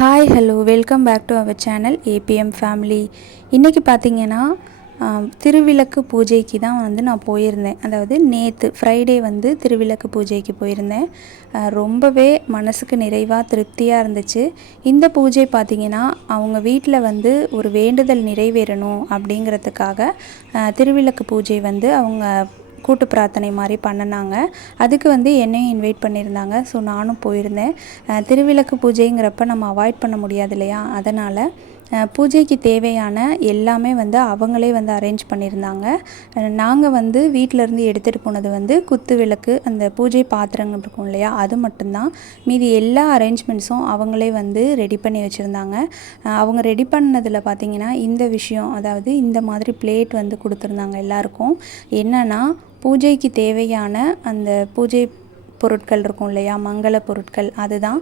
Hi hello welcome back to our channel ABM family இன்றைக்கி பார்த்தீங்கன்னா திருவிளக்கு பூஜைக்கு தான் வந்து நான் போயிருந்தேன். அதாவது நேற்று ஃப்ரைடே வந்து திருவிளக்கு பூஜைக்கு போயிருந்தேன். ரொம்பவே மனசுக்கு நிறைவாக திருப்தியாக இருந்துச்சு. இந்த பூஜை பார்த்திங்கன்னா அவங்க வீட்டில் வந்து ஒரு வேண்டுதல் நிறைவேறணும் அப்படிங்கிறதுக்காக திருவிளக்கு பூஜை வந்து அவங்க கூட்டு பிரார்த்தனை மாதிரி பண்ணினாங்க. அதுக்கு வந்து என்னையும் இன்வைட் பண்ணியிருந்தாங்க. ஸோ நானும் போயிருந்தேன். திருவிளக்கு பூஜைங்கிறப்ப நம்ம அவாய்ட் பண்ண முடியாது இல்லையா? அதனால் பூஜைக்கு தேவையான எல்லாமே வந்து அவங்களே வந்து அரேஞ்ச் பண்ணியிருந்தாங்க. நாங்கள் வந்து வீட்டிலேருந்து எடுத்துகிட்டு போனது வந்து குத்து விளக்கு அந்த பூஜை பாத்திரங்கள் இருக்கும் இல்லையா? அது மட்டும்தான். மீதி எல்லா அரேஞ்ச்மெண்ட்ஸும் அவங்களே வந்து ரெடி பண்ணி வச்சுருந்தாங்க. அவங்க ரெடி பண்ணதில் பார்த்திங்கன்னா இந்த விஷயம் அதாவது இந்த மாதிரி பிளேட் வந்து கொடுத்துருந்தாங்க எல்லாருக்கும். என்னென்னா பூஜைக்கு தேவையான அந்த பூஜை பொருட்கள் இருக்கும் இல்லையா? மங்கள பொருட்கள். அதுதான்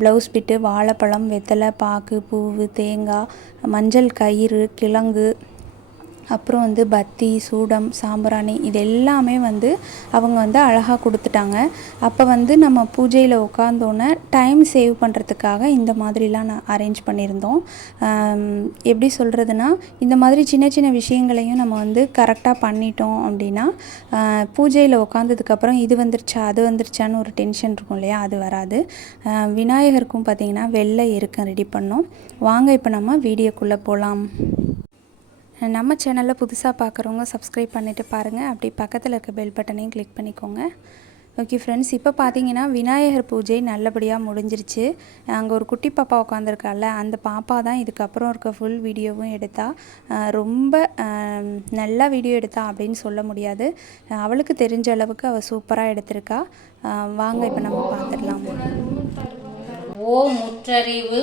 ப்ளவுஸ் பிட்டு வாழைப்பழம் வெத்தலை பாக்கு பூவு தேங்காய் மஞ்சள் கயிறு கிழங்கு அப்புறம் வந்து பத்தி சூடம் சாம்பிராணி இது எல்லாமே வந்து அவங்க வந்து அழகாக கொடுத்துட்டாங்க. அப்போ வந்து நம்ம பூஜையில் உட்காந்தோன்னே டைம் சேவ் பண்ணுறதுக்காக இந்த மாதிரிலாம் நான் அரேஞ்ச் பண்ணியிருந்தோம் எப்படி சொல்கிறதுனா இந்த மாதிரி சின்ன சின்ன விஷயங்களையும் நம்ம வந்து கரெக்டாக பண்ணிட்டோம் அப்படின்னா பூஜையில் உட்காந்ததுக்கப்புறம் இது வந்துருச்சா அது வந்துருச்சான்னு ஒரு டென்ஷன் இருக்கும் இல்லையா? அது வராது. விநாயகருக்கும் பார்த்திங்கன்னா வெள்ளை எருக்கம் ரெடி பண்ணோம். வாங்க இப்போ நம்ம வீடியோக்குள்ளே போகலாம் நம்ம சேனலில் புதுசாக பார்க்குறவங்க சப்ஸ்கிரைப் பண்ணிவிட்டு பாருங்கள் அப்படி பக்கத்தில் இருக்க பெல் பட்டனையும் கிளிக் பண்ணிக்கோங்க. ஓகே ஃப்ரெண்ட்ஸ் இப்போ பார்த்தீங்கன்னா விநாயகர் பூஜை நல்லபடியாக முடிஞ்சிருச்சு. அங்கே ஒரு குட்டி பாப்பா உட்காந்துருக்கால அந்த பாப்பா தான் இதுக்கப்புறம் இருக்க ஃபுல் வீடியோவும் எடுத்தா. ரொம்ப நல்லா வீடியோ எடுத்தா அப்படின்னு சொல்ல முடியாது. அவளுக்கு தெரிஞ்ச அளவுக்கு அவள் சூப்பராக எடுத்திருக்கா. வாங்க இப்போ நம்ம பார்த்துடலாம் ஓ முற்றறிவு.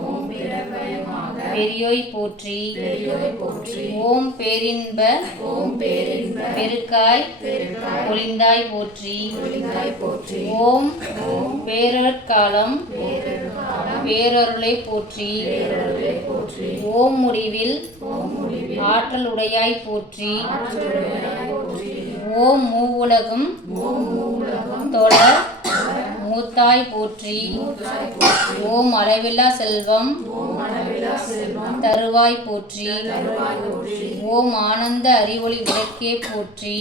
பெரியோய் போற்றி. ஓம் பேரின்ப பெருக்காய் ஒளிந்தாய் போற்றி. ஓம் பேரற்காலம் பேரருளை போற்றி. ஓம் முடிவில் ஆற்றல் உடையாய் போற்றி. ஓம் மூவுலகும் தொடர் மூத்தாய் போற்றி. ஓம் அளவில்லா செல்வம் தருவாய் போற்றி. ஓம் ஆனந்த அறிவொளி விளக்கே போற்றி.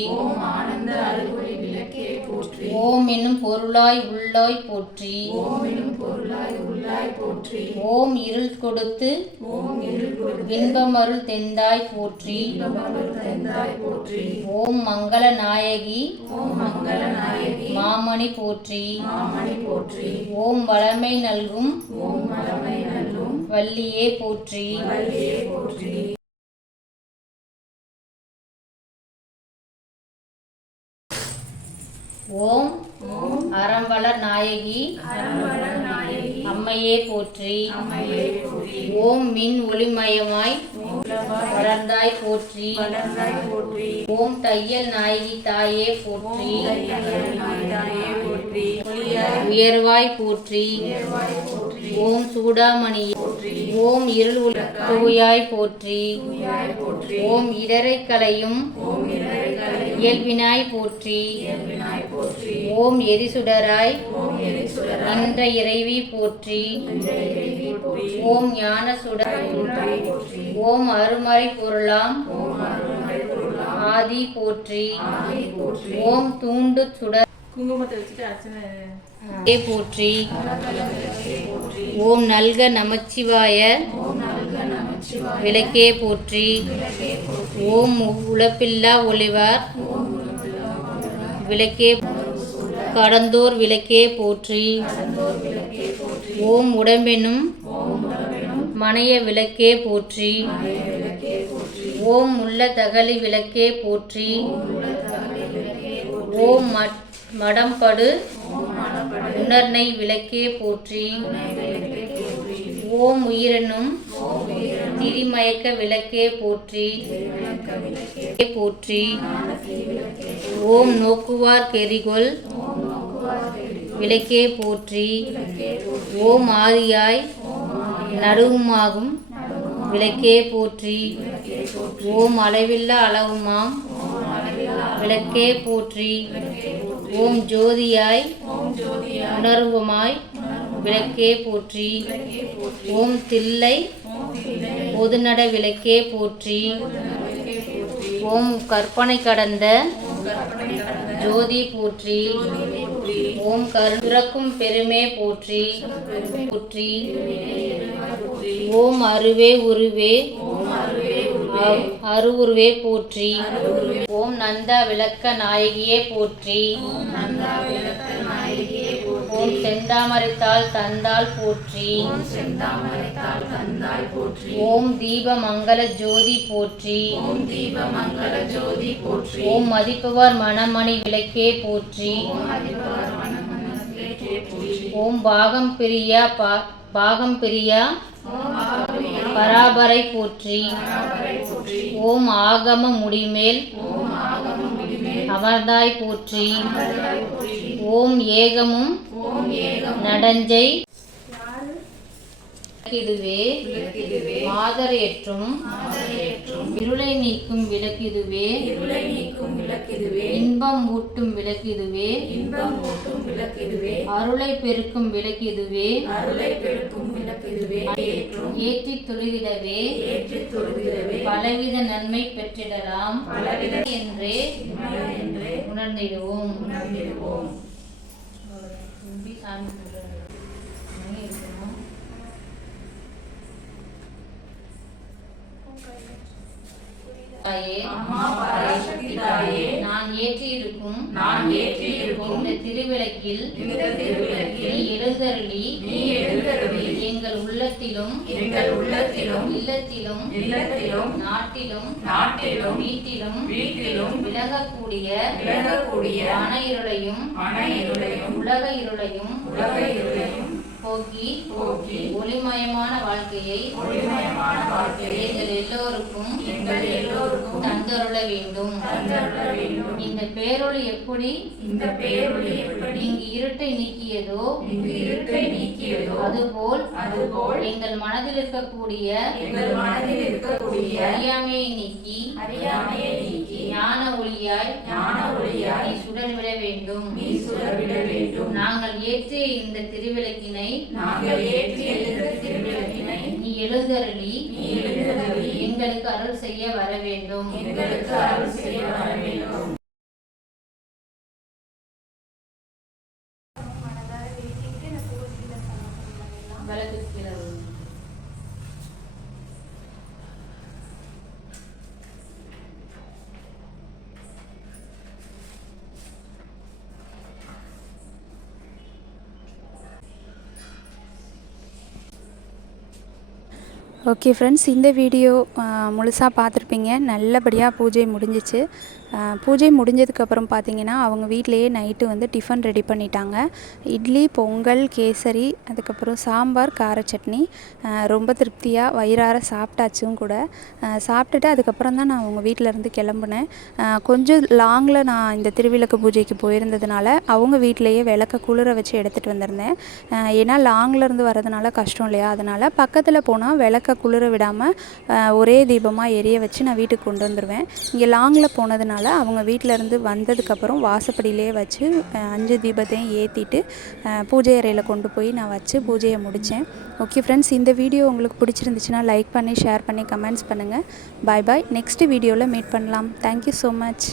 ஓம் என்னும் பொருளாய் உள்ளாய் போற்றி. ஓம் இருள் கொடுத்து இன்பமருள் தெந்தாய் போற்றி. ஓம் மங்கள நாயகி. மாமணி போற்றி. ஓம் வளமை நல்கும். வள்ளியே போற்றி. ஓம் அறம்பலர் நாயகி. அம்மையே போற்றி. ஓம் மின் ஒளிமயமாய் வளர்ந்தாய் போற்றி. ஓம் தையல் நாயகி தாயே போற்றி. உயர்வாய் போற்றி. ஓம் சூடாமணி. ஓம் இருள் ஒளி தூயாய் போற்றி. ஓம் இடரை கலையும் இயல்பினாய் போற்றி. ஓம் எரிசுடராய் நின்ற இறைவி போற்றி. ஓம் ஞான சுடர் ஓம் அருமறை பொருளாம் ஆதி போற்றி. ஓம் தூண்டு சுடர் குங்குமத்தை வச்சுட்டு அர்ச்சனை ஏ போற்றி. ஓம் நல்க நமச்சிவாய. விளக்கே போற்றி. ஓம் உழப்பில்லா ஒளிவார். விளக்கே கடந்தோர் விளக்கே போற்றி. ஓம் உடம்பெனும் மனைய விளக்கே போற்றி. ஓம் உள்ள தகலி விளக்கே போற்றி. ஓம் மட்- மடம்படு. உணர்னை விளக்கே போற்றி. ஓம் உயிரெனும். திரிமயக்க விளக்கே போற்றி. போற்றி. ஓம் நோக்குவார் கெரிகொள். விளக்கே போற்றி. ஓம் ஆதியாய். நடுவுமாகும். விளக்கே போற்றி. ஓம் அளவில்லா அளவுமாம். விளக்கே போற்றி. ஓம் ஜோதியாய் உணர்வுமாய் விளக்கே போற்றி. ஓம் தில்லை பொதுநட விளக்கே போற்றி. ஓம் கற்பனை கடந்த ஜோதி போற்றி. ஓம் கருக்கும் பெருமே போற்றி. போற்றி. ஓம் அருவே உருவே அருவுருவே போற்றி. நந்த விளக்க நாயகியே போற்றி. ஓம் செந்தாமரைத்தாள் தந்தாள் போற்றி. ஓம் தீப மங்கள ஜோதி போற்றி. ஓம் மதிப்புவார் மணமணி விளக்கே போற்றி. ஓம் பாகம் பிரியா பா- பாகம் பிரியா பராபரை போற்றி. ஓம் ஆகம முடிமேல் அமர்ந்தாய் போற்றி. ஓம் ஏகமும் நடஞ்சை விளக்கிதுவே மாதர் ஏற்றும் இருளை நீக்கும் விளக்கிதுவே இன்பம் ஊட்டும் விளக்கிதுவே அருளை பெருக்கும் விளக்கிதுவே ஏற்றி தொழுகிடவே பலவித நன்மை பெற்றிடலாம். என்றே உணர்ந்திடுவோம். சாமி கும்பிடுறது. மணி இருக்கணும். தாயே நான் ஏற்றி இருக்கும் நான் ஏற்றி இருக்கும் இந்த திருவிளக்கில் இந்த திருவிளக்கில் நீ எழுந்தருளி நீ எழுந்தருளி எங்கள் உள்ளத்திலும் எங்கள் உள்ளத்திலும் இல்லத்திலும் இல்லத்திலும் நாட்டிலும் நாட்டிலும் வீட்டிலும் வீட்டிலும் விலகக்கூடிய விலகக்கூடிய இருளையும் மன இருளையும் உலக இருளையும் உலக இருளையும் போக்கி போக்கி ஒளிமயமான வாழ்க்கையை ஒளிமயமான வாழ்க்கையை எங்கள் எல்லோருக்கும் எங்கள் எல்லோருக்கும் தந்தருள வேண்டும். தந்தருள வேண்டும். இந்த பேரொளி எப்படி? இந்த பேரொளி எப்படி? இங்கு இருட்டை நீக்கியதோ? இங்கு இருட்டை நீக்கியதோ? அதுபோல் அதுபோல் எங்கள் மனதில் இருக்கக்கூடிய எங்கள் மனதில் இருக்கக்கூடிய அறியாமையை நீக்கி அறியாமையை நீக்கி ஞான ஒளியாய் ஞான ஒளியாய் நீ சுடர்விட வேண்டும் நீ சுடர்விட வேண்டும் நாங்கள் ஏற்றிய இந்த திருவிளக்கினை நாங்கள் ஏற்றிய இந்த திருவிளக்கினை நீ எழுந்தருளி நீ எழுந்தருளி எங்களுக்கு அருள் செய்ய வர வேண்டும் எங்களுக்கு அருள் செய்ய வர வேண்டும் விளக்கு கீழே ஓகே ஃப்ரெண்ட்ஸ் இந்த வீடியோ முழுசாக பார்த்துருப்பீங்க. நல்லபடியாக பூஜை முடிஞ்சிச்சு. பூஜை முடிஞ்சதுக்கப்புறம் பார்த்தீங்கன்னா அவங்க வீட்டிலையே நைட்டு வந்து டிஃபன் ரெடி பண்ணிட்டாங்க. இட்லி பொங்கல் கேசரி அதுக்கப்புறம் சாம்பார் கார சட்னி ரொம்ப திருப்தியாக வயிறார சாப்பிட்டாச்சும் கூட. சாப்பிட்டுட்டு அதுக்கப்புறம் தான் நான் அவங்க வீட்டிலேருந்து கிளம்புனேன். கொஞ்சம் லாங்கில் நான் இந்த திருவிளக்கு பூஜைக்கு போயிருந்ததுனால அவங்க வீட்டிலையே விளக்க குளிர வச்சு எடுத்துகிட்டு வந்திருந்தேன். ஏன்னா லாங்கில் இருந்து வரதுனால கஷ்டம் இல்லையா? அதனால் பக்கத்தில் போனால் விளக்க குளிர விடாமல் ஒரே தீபமாக எரிய வச்சு நான் வீட்டுக்கு கொண்டு வந்துடுவேன் இங்கே லாங்கில் போனதுனால அவங்க வீட்டில் இருந்து வந்ததுக்கப்புறம் வாசப்படியிலே வச்சு அஞ்சு தீபத்தையும் ஏற்றிட்டு பூஜை அறையில் கொண்டு போய் நான் வச்சு பூஜையை முடித்தேன் ஓகே ஃப்ரெண்ட்ஸ் இந்த வீடியோ உங்களுக்கு பிடிச்சிருந்துச்சுன்னா லைக் பண்ணி ஷேர் பண்ணி கமெண்ட்ஸ் பண்ணுங்கள் பாய் பாய் நெக்ஸ்ட் வீடியோவில் மீட் பண்ணலாம். Thank you so much